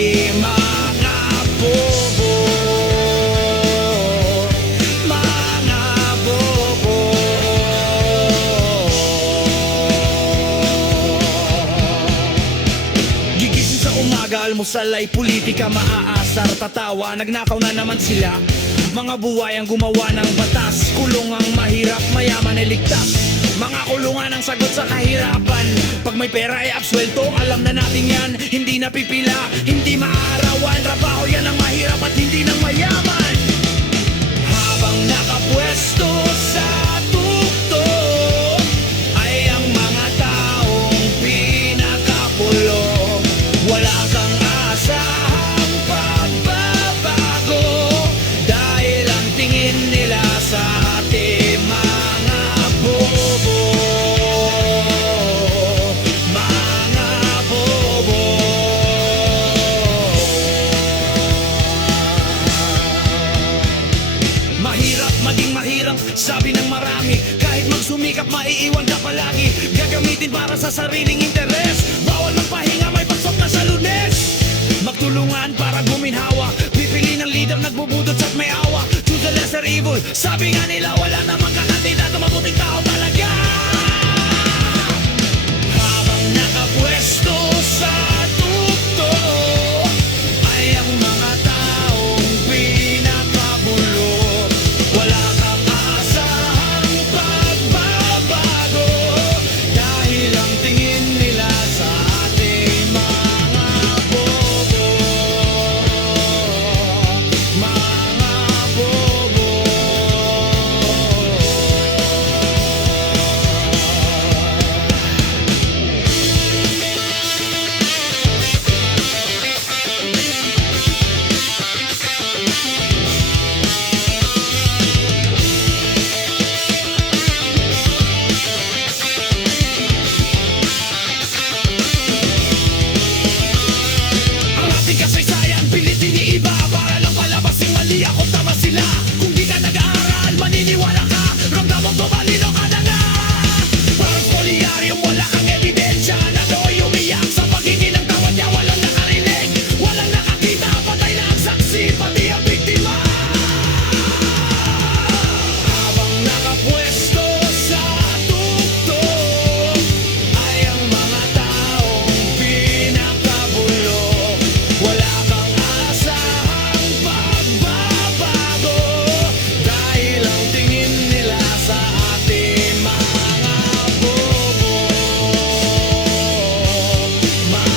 ating mga bobo. Mga bobo. Gigising sa umaga, almusal ay politika, maaasar, tatawa, nagnakaw na naman sila. Mga buhay ang gumawa ng batas, kulong ang mahirap, mayaman ay ligtas. Mga kulungan ang sagot sa kahirapan. Pag may pera ay absuelto, alam na natin yan. Hindi napipila, hindi maaarawan. Trabaho yan ang mahirap at hindi ng mayaman. Habang nakapwesto sa tukto ay ang mga taong pinakapulo. Wala kang asahang pagbabago dahil ang tingin nila sa ating mga bobo. Mga bobo. Mahirap maging mahirap, sabi ng marami. Kahit magsumikap, maiiwan ka palagi. Gagamitin para sa sariling interes. Bawal magpahinga, may pasok na sa Lunes. Magtulungan para guminhawa. Pipili ng leader, nagbubudot at may awa. Choose the lesser evil. Sabi nga nila, wala namang kakandidato, mabuting tao talaga. Habang nakapwesto sa tukto ay ang mga taong pinakabulo. Wala kang asahang pagbabago dahil ang tingin nila sa ating mga bobo. Mga bobo. Ang ating kasaysayan, pilitin ni iba para lang palabasing mali ako tama sila. Kung di ka nag-aaral, maniniwala ka, ramdamang tumalino ka na nga. Parang polyaryong wala kang ebidensya na do'y umiyak sa paghingi ng tawad niya. Walang nakarinig, walang nakakita, patay na ang saksi, pati ang biktima. Habang nakapwesto sa tukto ay ang mga taong pinakabulo. Wala kang asahang pagbabago dahil ang tingin nila sa ating mga bobo. Mga